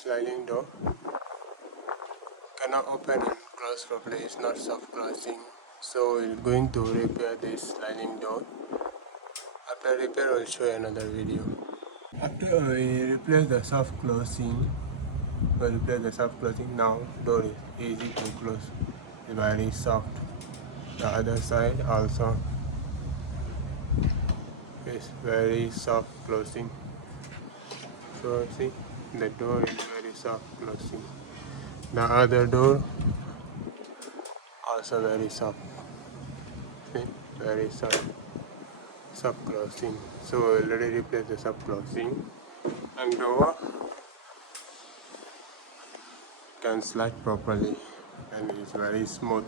sliding door cannot open and close properly, it's not soft closing. So we're going to repair this sliding door. After repair I'll show you another video. After we replace the soft closing, now door is easy to close, it's very soft. The other side also is very soft closing. So see, the door is very soft closing. The other door also very soft. See, very soft closing. So we already replaced the soft closing, and door can slide properly and it's very smooth.